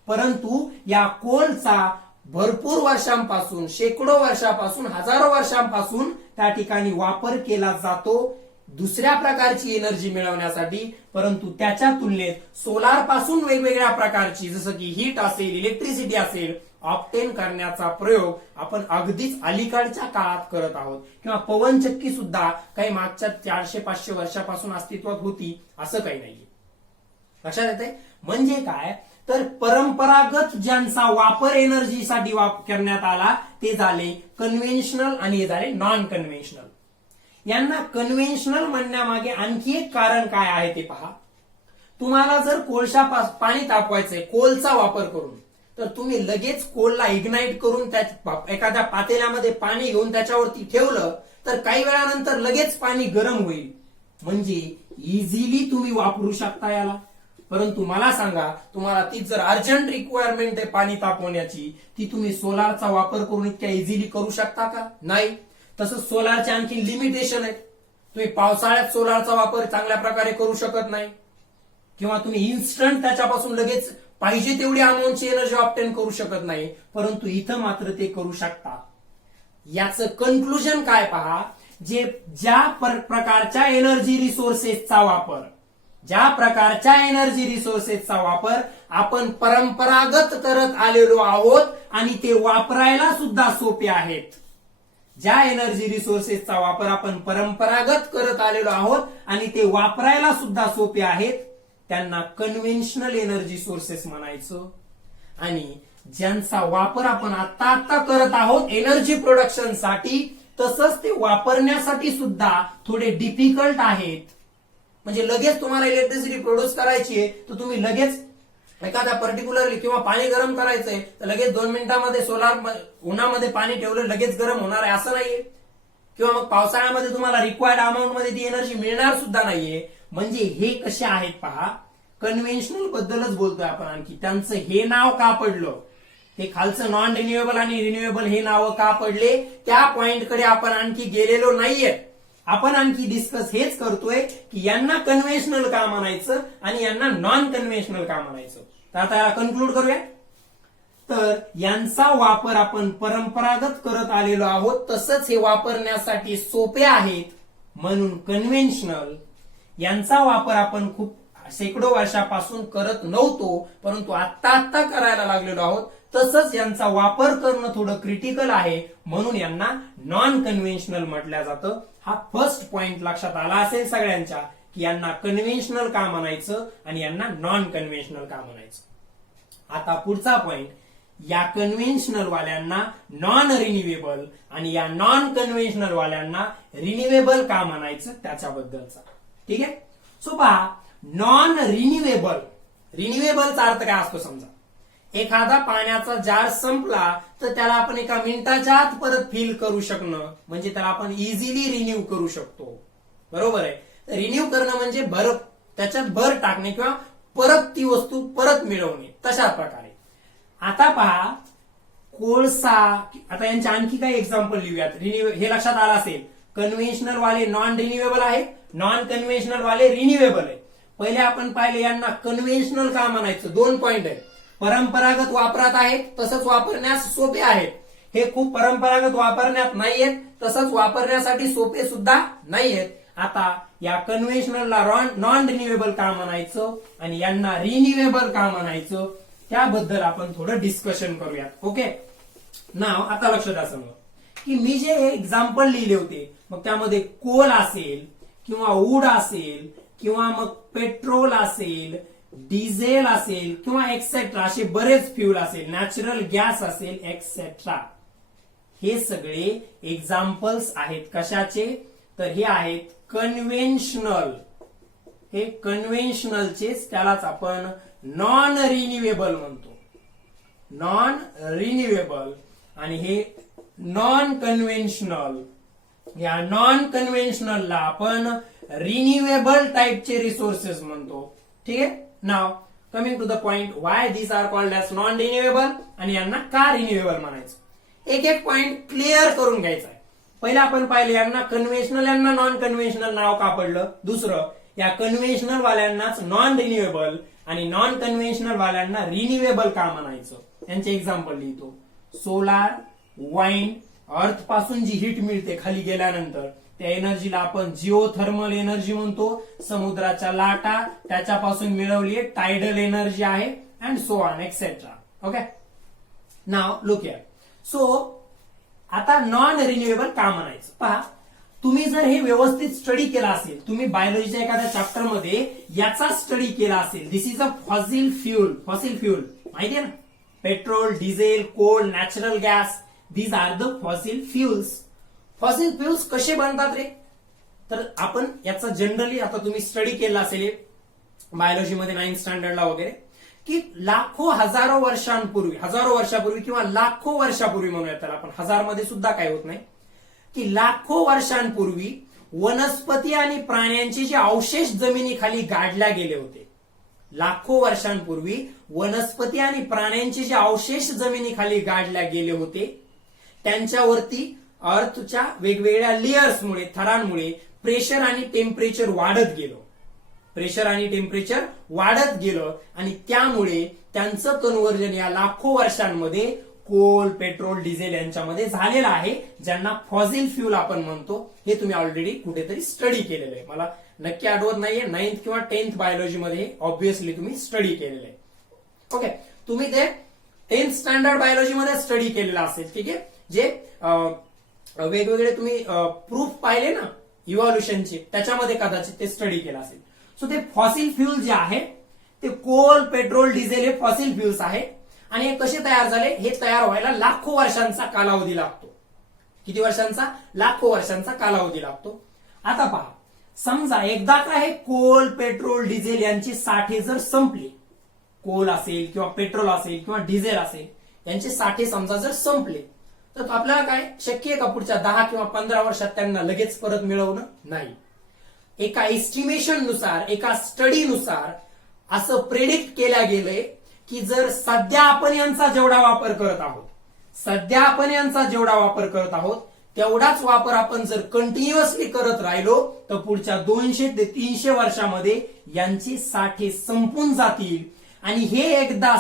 परंतु या कोलचा भरपूर वर्षांपासून, शेकडो वर्षापासून, हजारो वर्षांपासून त्या ठिकाणी वापर केला जातो दुसऱ्या प्रकारची एनर्जी मिळवण्यासाठी. परंतु त्याच्या तुलनेत सोलार पासून वेगवेगळ्या प्रकारची, जसं की हीट असेल, इलेक्ट्रिसिटी असेल, ऑप्टेन करण्याचा प्रयोग आपण अगदीच अलीकडच्या काळात करत आहोत. किंवा पवनचक्की सुद्धा काही मागच्या 400-500 वर्षापासून अस्तित्वात होती असं काही नाहीये. लक्षात येते? म्हणजे काय तर परंपरागत ज्यांचा वापर एनर्जीसाठी करण्यात आला ते झाले कन्व्हेन्शनल आणि हे झाले नॉन कन्व्हेन्शनल. यांना कन्व्हेन्शनल म्हणण्यामागे आणखी एक कारण काय आहे ते पहा. तुम्हाला जर कोळशा पाणी तापवायचंय कोलचा वापर करून, तर तुम्ही लगेच कोलला इग्नाइट करून एखाद्या पातेल्यामध्ये पाणी घेऊन त्याच्यावरती ठेवलं तर काही वेळानंतर लगेच पाणी गरम होईल, म्हणजे इझिली तुम्ही वापरू शकता याला. परंतु मला सांगा, तुम्हाला ती जर अर्जंट रिक्वायरमेंट आहे पाणी तापवण्याची, ती तुम्ही सोलारचा वापर करून इतक्या इझिली करू शकता का? नाही. तसंच सोलारचे आणखी लिमिटेशन आहेत. तुम्ही पावसाळ्यात सोलारचा वापर चांगल्या प्रकारे करू शकत नाही, किंवा तुम्ही इन्स्टंट त्याच्यापासून लगेच पाहिजे तेवढी अमाऊंटची एनर्जी ऑप्टेन करू शकत नाही. परंतु इथं मात्र ते करू शकता. याचं कन्क्लुजन काय पहा, ज्या प्रकारच्या एनर्जी रिसोर्सेसचा वापर, आपण परंपरागत करत आलेलो आहोत आणि ते वापरायला सुद्धा सोपे आहेत. ज्या एनर्जी रिसोर्सेसचा वापर आपण परंपरागत करत आलेलो आहोत आणि ते वापरायला सुद्धा सोपे आहेत, त्यांना कन्व्हेन्शनल एनर्जी सोर्सेस म्हणायचं. आणि ज्यांचा वापर आपण आता करत आहोत एनर्जी प्रोडक्शनसाठी, तसंच ते वापरण्यासाठी सुद्धा थोडे डिफिकल्ट आहेत. म्हणजे लगेच तुम्हाला इलेक्ट्रिसिटी प्रोड्यूस करायची आहे तर तुम्ही लगेच एखाद्या पर्टिक्युलरली, किंवा पाणी गरम करायचंय तर लगेच 2 मिनिटांमध्ये सोलार उन्हामध्ये पाणी ठेवलं लगेच गरम होणार आहे असं नाहीये. किंवा मग पावसाळ्यामध्ये तुम्हाला रिक्वायर्ड अमाऊंट मध्ये ती एनर्जी मिळणार सुद्धा नाहीये. म्हणजे हे कसे आहेत पहा, कन्व्हेन्शनल बद्दलच बोलतोय आपण. आणखी त्यांचं हे नाव का पडलं, हे खालचं नॉन रिन्युएबल आणि रिन्युएबल हे नाव का पडले, त्या पॉइंटकडे आपण आणखी गेलेलो नाहीये. आपण आणखी डिस्कस हेच करतोय की यांना कन्व्हेन्शनल का म्हणायचं आणि यांना नॉन कन्व्हेन्शनल का म्हणायचं. तर आता याला कन्क्लूड करूया. तर यांचा वापर आपण परंपरागत करत आलेलो आहोत, तसंच हे वापरण्यासाठी सोपे आहेत म्हणून कन्व्हेन्शनल. यांचा वापर आपण खूप शेकडो वर्षापासून करत नव्हतो, परंतु आता करायला लागलेलो आहोत. तसंच यांचा वापर करणं थोडं क्रिटिकल आहे म्हणून यांना नॉन कन्व्हेन्शनल म्हटलं जातं. हा फर्स्ट पॉइंट लक्षात आला असेल सगळ्यांच्या की यांना कन्व्हेन्शनल का म्हणायचं आणि यांना नॉन कन्व्हेन्शनल का म्हणायचं. आता पुढचा पॉइंट, या कन्व्हेन्शनल वाल्यांना नॉन रिन्युएबल आणि या नॉन कन्व्हेन्शनल वाल्यांना रिन्युएबल का म्हणायचं त्याच्याबद्दलचा. ठीक आहे. सो पहा, नॉन रिन्युएबलचा अर्थ काय असतो. समजा एखादा पाण्याचा जार संपला तर त्याला आपण एका मिनिटाच्या आत परत फिल करू शकणं, म्हणजे त्याला आपण इझिली रिन्यू करू शकतो. बरोबर आहे. रिन्यू करणं म्हणजे त्याच्यात भर टाकणे किंवा परत ती वस्तू परत मिळवणे, तशा प्रकारे. आता पहा, कोळसा, आता यांचे आणखी काही एक्झाम्पल लिहूयात. हे लक्षात आलं असेल, कन्व्हेन्शनल वाले नॉन रिन्युएबल आहेत, नॉन कन्व्हेन्शनल वाले रिन्युएबल आहे. पहिले आपण पाहिले यांना कन्व्हेन्शनल का म्हणायचं. 2 पॉइंट आहेत. परंपरागत वापरात आहेत, तसंच वापरण्यास सोपे आहेत. हे खूप परंपरागत वापरण्यात नाहीयेत, तसंच वापरण्यासाठी सोपे सुद्धा नाहीयेत. आता या कन्व्हेन्शनलला नॉन रिन्युएबल का म्हणायचं आणि यांना रिन्युएबल का म्हणायचं त्याबद्दल आपण थोडं डिस्कशन करूयात. ओके. नाव आता लक्ष द्या समोर की मी जे एक्झाम्पल लिहिले होते, मग त्यामध्ये कोल असेल किंवा वूड असेल किंवा मग पेट्रोल असेल, डिझेल असेल किंवा एक्सेट्रा, असे बरेच फ्यूल असेल, नॅचरल गॅस असेल एक्सेट्रा. हे सगळे एक्झाम्पल्स आहेत. कशाचे? तर हे आहेत कन्व्हेन्शनल. हे कन्व्हेन्शनलचेच, त्यालाच आपण नॉन रिन्युएबल म्हणतो. Non renewable. आणि हे नॉन कन्व्हेन्शनल. या नॉन कन्व्हेन्शनलला आपण रिन्युएबल टाईपचे रिसोर्सेस म्हणतो. ठीक आहे. Now coming to the point, why these are called as non renewable आणि यांना का रिन्युएबल म्हणायचं. एक एक पॉइंट क्लिअर करून घ्यायचा आहे. पहिला आपण पाहिलं यांना कन्व्हेन्शनल यांना नॉन कन्व्हेन्शनल नाव का पडलं. दुसरं, या कन्व्हेन्शनल वाल्यांनाच नॉन रिन्युएबल आणि नॉन कन्व्हेन्शनल वाल्यांना रिन्युएबल का म्हणायचं. यांचे एक्झाम्पल लिहितो. सोलार, वाइंड, अर्थ पासून जी हीट मिळते खाली गेल्यानंतर त्या एनर्जीला आपण जिओथर्मल एनर्जी म्हणतो. समुद्राच्या लाटा त्याच्यापासून मिळवली टायडल एनर्जी आहे and so on etcetera. Okay. Now look here. So आता नॉन रिन्युएबल का म्हणायचं पहा. तुम्ही जर हे व्यवस्थित स्टडी केला असेल, तुम्ही बायोलॉजीच्या एखाद्या चॅप्टर मध्ये याचा स्टडी केला असेल. This is a fossil fuel. Fossil fuel माहितीये ना, petrol, diesel, coal, natural gas, these are the fossil fuels. Fossil fuels कसे बनतात रे, तर आपण याचा जनरली आता तुम्ही स्टडी केला असेल बायोलॉजीमध्ये 9th स्टँडर्डला वगैरे, की लाखो हजारो वर्षापूर्वी किंवा लाखो वर्षापूर्वी म्हणूया त्याला आपण, हजारमध्ये सुद्धा काय होत नाही, की लाखो वर्षांपूर्वी वनस्पती आणि प्राण्यांचे जे अवशेष जमिनीखाली गाडल्या गेले होते. लाखो वर्षांपूर्वी वनस्पती आणि प्राण्यांचे जे अवशेष जमिनीखाली गाडल्या गेले होते त्यांच्यावरती अर्थच्या वेगवेगळ्या लेयर्समुळे, थरांमुळे प्रेशर आणि टेम्परेचर वाढत गेलं आणि त्यामुळे त्यांचं कन्व्हर्जन या लाखो वर्षांमध्ये कोल, पेट्रोल, डिझेल यांच्यामध्ये झालेलं आहे, ज्यांना फॉसिल फ्यूल आपण म्हणतो. हे तुम्ही ऑलरेडी कुठेतरी स्टडी केलेलं आहे. मला नक्की आठवत नाहीये, 9th किंवा 10th बायोलॉजीमध्ये ऑब्व्हियसली तुम्ही स्टडी केलेलं आहे. ओके. तुम्ही ते 10th स्टँडर्ड बायोलॉजीमध्ये स्टडी केलेलं असेल. ठीक आहे. जे वेगवेगळे तुम्ही प्रूफ पाहिले ना इव्हॉल्युशनचे, त्याच्यामध्ये कदाचित ते स्टडी केलं असेल. सो ते फॉसिल फ्यूल जे आहे ते कोल, पेट्रोल, डिझेल हे फॉसिल फ्यूल्स आहे. आणि हे कसे तयार झाले, हे तयार व्हायला लाखो वर्षांचा कालावधी लागतो. किती वर्षांचा? लाखो वर्षांचा कालावधी लागतो. आता पहा, समजा एकदा का हे कोल, पेट्रोल, डिझेल यांची साठे जर संपले, कोल असेल किंवा पेट्रोल असेल किंवा डिझेल असेल, यांचे साठे समजा जर संपले, तर आपल्याला काय शक्य आहे का पुढच्या 10 किंवा 15 वर्षात त्यांना लगेच परत मिळवणं? नाही. एका एस्टिमेशन नुसार, एका स्टडीनुसार असं प्रेडिक्ट केल्या गेलंय की जर सध्या आपण यांचा जेवढा वापर करत आहोत तेवढाच वापर आपण जर कंटिन्युअसली करत राहिलो तर पुढच्या 200 ते 300 वर्षामध्ये यांचे साठे संपून जातील. आणि हे एकदा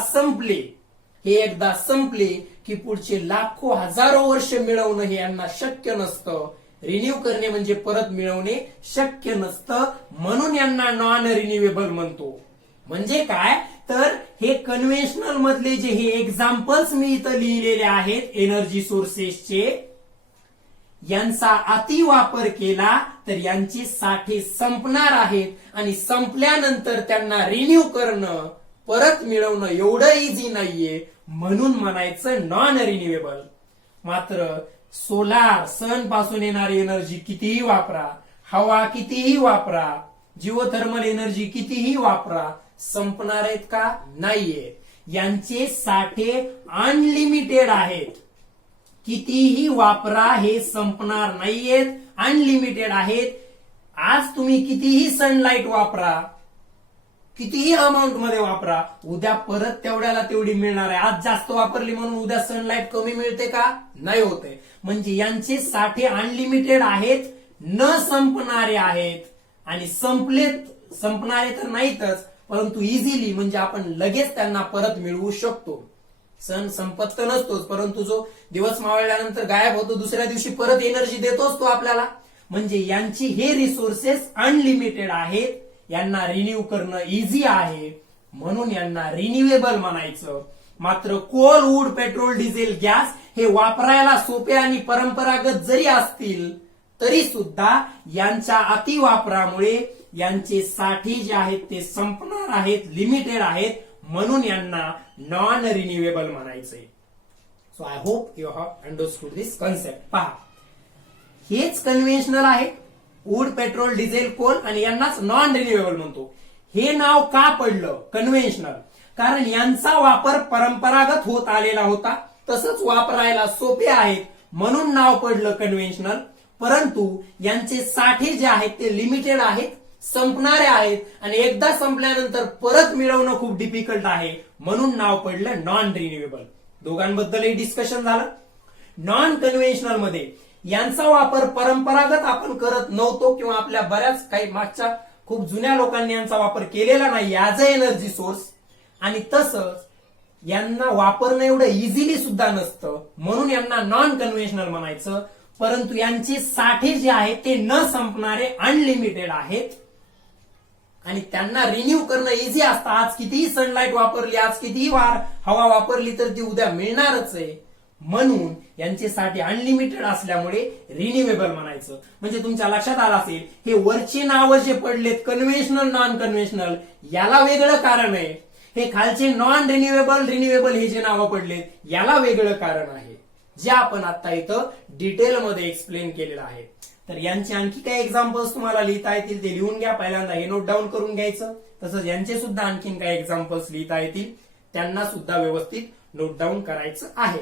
संपले की पुढचे लाखो हजारो वर्ष मिळवणं हे यांना शक्य नसतं. रिन्यू करणे म्हणजे परत मिळवणे शक्य नसतं. म्हणून यांना नॉन रिन्युएबल म्हणतो. म्हणजे काय, तर हे कन्व्हेन्शनल मधले जे हे एक्झाम्पल्स मी इथं लिहिलेले आहेत एनर्जी सोर्सेसचे, यांचा अति वापर केला तर यांचे साठे संपणार आहेत आणि संपल्यानंतर त्यांना रिन्यू करणं, परत मिळवणं एवढं इझी नाहीये. म्हणून म्हणायचं नॉन रिन्युएबल. मात्र सोलार, सन पासून येणारी एनर्जी कितीही वापरा, हवा कितीही वापरा, जिओथर्मल एनर्जी कितीही वापरा, संपणार आहेत का? नाहीये. यांचे साठे अनलिमिटेड आहेत. कितीही वापरा हे संपणार नाहीयेत, अनलिमिटेड आहेत. आज तुम्ही कितीही सनलाईट वापरा, कितीही अमाऊंट मध्ये वापरा, उद्या परत तेवढ्याला तेवढी मिळणार आहे. आज जास्त वापरली म्हणून उद्या सनलाईट कमी मिळते का? नाही होते. म्हणजे यांचे साठे अनलिमिटेड आहेत, न संपणारे आहेत. आणि संपणारे तर नाहीतच, परंतु इझिली म्हणजे आपण लगेच त्यांना परत मिळवू शकतो. सण संपत तर नसतोच, परंतु जो दिवस मावळल्यानंतर गायब होतो दुसऱ्या दिवशी परत एनर्जी देतोच तो आपल्याला. म्हणजे यांची हे रिसोर्सेस अनलिमिटेड आहेत, यांना रिन्यू करणं इझी आहे, म्हणून यांना रिन्युएबल म्हणायचं. मात्र coal, wood, petrol, diesel, gas हे वापरायला सोपे आणि परंपरागत जरी असतील तरी सुद्धा यांच्या अतिवापरामुळे यांचे साठे जे आहेत ते संपणार आहेत, लिमिटेड आहेत, म्हणून यांना नॉन रिन्युएबल म्हणायचंय. So I hope you have understood this concept. पहा, हेच कन्व्हेन्शनल आहे, वूड, पेट्रोल, डिझेल, कोल, आणि यांनाच नॉन रिन्युएबल म्हणतो. हे नाव का पडलं कन्व्हेन्शनल? कारण यांचा वापर परंपरागत होत आलेला होता, तसंच वापरायला सोपे आहेत म्हणून नाव पडलं कन्व्हेन्शनल. परंतु यांचे साठे जे आहेत ते लिमिटेड आहेत, संपणारे आहेत आणि एकदा संपल्यानंतर परत मिळवणं खूप डिफिकल्ट आहे, म्हणून नाव पडलं नॉन रिन्युएबल. दोघांबद्दलही डिस्कशन झालं. नॉन कन्व्हेन्शनल मध्ये यांचा वापर परंपरागत आपण करत नव्हतो किंवा आपल्या बऱ्याच काही मागच्या खूप जुन्या लोकांनी यांचा वापर केलेला नाही ऍज अ एनर्जी सोर्स, आणि तसंच यांना वापरणं एवढं इझिली सुद्धा नसतं, म्हणून यांना नॉन कन्व्हेन्शनल म्हणायचं. परंतु यांचे साठे जे आहेत ते न संपणारे अनलिमिटेड आहेत आणि त्यांना रिन्यू करणं इझी असतं. आज कितीही सनलाईट वापरली, आज कितीही हवा वापरली तर ती उद्या मिळणारच आहे, म्हणून यांचे साठे अनलिमिटेड असल्यामुळे रिन्युएबल म्हणायचं. म्हणजे तुमच्या लक्षात आलं असेल हे वरचे नाव जे पडलेत कन्व्हेन्शनल नॉन कन्व्हेन्शनल याला वेगळं कारण आहे, हे खालचे नॉन रिन्युएबल हे जे नावं पडलेत याला वेगळं कारण आहे, जे आपण आता इथं डिटेलमध्ये एक्सप्लेन केलेलं आहे. तर यांचे आणखी काही एक्झाम्पल्स तुम्हाला लिहिता येतील ते लिहून घ्या. पहिल्यांदा हे नोट डाऊन करून घ्यायचं. तसंच यांचे सुद्धा आणखीन काही एक्झाम्पल्स लिहिता येतील, त्यांना सुद्धा व्यवस्थित नोट डाऊन करायचं आहे.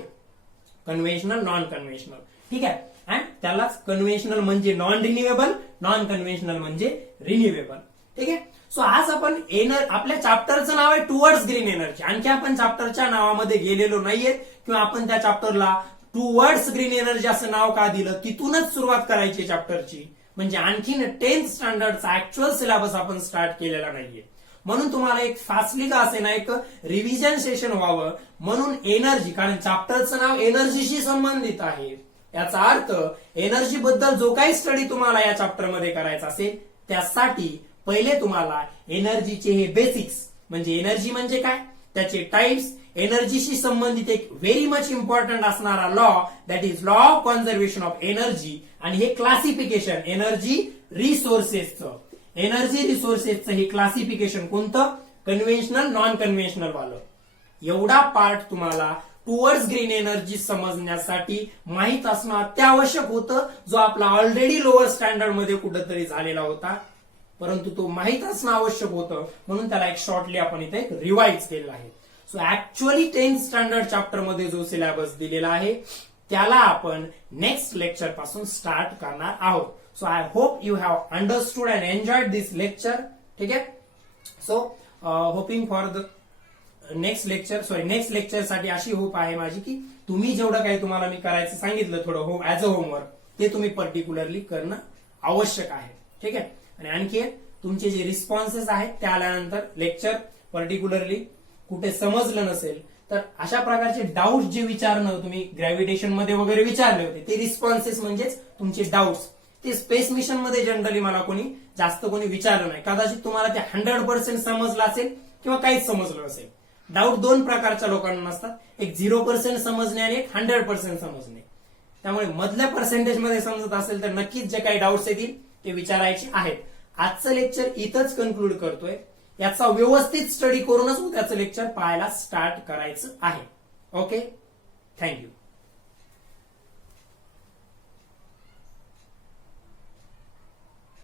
कन्व्हेन्शनल नॉन कन्व्हेन्शनल, ठीक आहे. अँड त्यालाच कन्व्हेन्शनल म्हणजे नॉन रिन्युएबल, नॉन कन्व्हेन्शनल म्हणजे रिन्युएबल, ठीक आहे. सो आज आपण आपल्या चॅप्टरचं नाव आहे टुवर्ड्स ग्रीन एनर्जी. आणखी आपण चॅप्टरच्या नावामध्ये गेलेलो नाहीये किंवा आपण त्या चॅप्टरला टुवर्ड्स ग्रीन एनर्जी असं नाव का दिलं, तिथूनच सुरुवात करायची चॅप्टरची. म्हणजे आणखीन 10th स्टँडर्डचा ऍक्च्युअल सिलेबस आपण स्टार्ट केलेला नाहीये, म्हणून तुम्हाला एक फास्टली का असे ना एक रिव्हिजन सेशन व्हावं म्हणून एनर्जी, कारण चॅप्टरचं नाव एनर्जीशी संबंधित आहे. याचा अर्थ एनर्जी बद्दल जो काही स्टडी तुम्हाला या चॅप्टरमध्ये करायचा असेल त्यासाठी पहिले तुम्हाला एनर्जीचे हे बेसिक्स म्हणजे एनर्जी म्हणजे काय, त्याचे टाइप्स, एनर्जीशी संबंधित एक व्हेरी मच इम्पॉर्टंट असणारा law that is law of conservation of energy, आणि हे क्लासिफिकेशन एनर्जी रिसोर्सेसचं हे क्लासिफिकेशन कोणतं, कन्व्हेन्शनल नॉन कन्व्हेन्शनल वालं. एवढा पार्ट तुम्हाला टुवर्ड्स ग्रीन एनर्जी समजण्यासाठी माहित असणं अत्यावश्यक होतं, जो आपला ऑलरेडी लोअर स्टँडर्ड मध्ये कुठेतरी झालेला होता, परंतु तो माहित असणं आवश्यक होतं, म्हणून त्याला एक शॉर्टली आपण इथे एक रिवाइज केलेला आहे. So actually 10th standard chapter मध्ये जो सिलेबस दिलेला आहे त्याला आपण नेक्स्ट लेक्चर पासून स्टार्ट करणार आहोत. So I hope you have understood and enjoyed this lecture, ठीक आहे. So hoping for the next lecture साठी अशी होप आहे माझी की तुम्ही जेवढं काही तुम्हाला मी करायचं सांगितलं थोडं ऍज अ होमवर्क ते तुम्ही पर्टिक्युलरली करणं आवश्यक आहे, ठीक आहे. आणि आणखी तुमचे जे रिस्पॉन्सेस आहेत त्या आल्यानंतर लेक्चर पर्टिक्युलरली कुठे समजलं नसेल तर अशा प्रकारचे डाऊट्स जे विचारणं तुम्ही ग्रॅव्हिटेशन मध्ये वगैरे विचारले होते ते रिस्पॉन्सेस म्हणजेच तुमचे डाऊट्स, ते स्पेस मिशन मध्ये जनरली मला जास्त कोणी विचारलं नाही. कदाचित तुम्हाला ते 100% समजलं असेल किंवा काहीच समजलं असेल. डाऊट दोन प्रकारच्या लोकांना नसतात, एक 0% समजणे आणि एक 100% समजणे. त्यामुळे मधल्या पर्सेंटेज मध्ये समजत असेल तर नक्कीच जे काही डाऊट्स येतील ते विचारायचे आहेत. आजचं लेक्चर इथंच कन्क्लूड करतोय. याचा व्यवस्थित स्टडी करूनच उद्याचं लेक्चर पाहायला स्टार्ट करायचं आहे. Okay, thank you.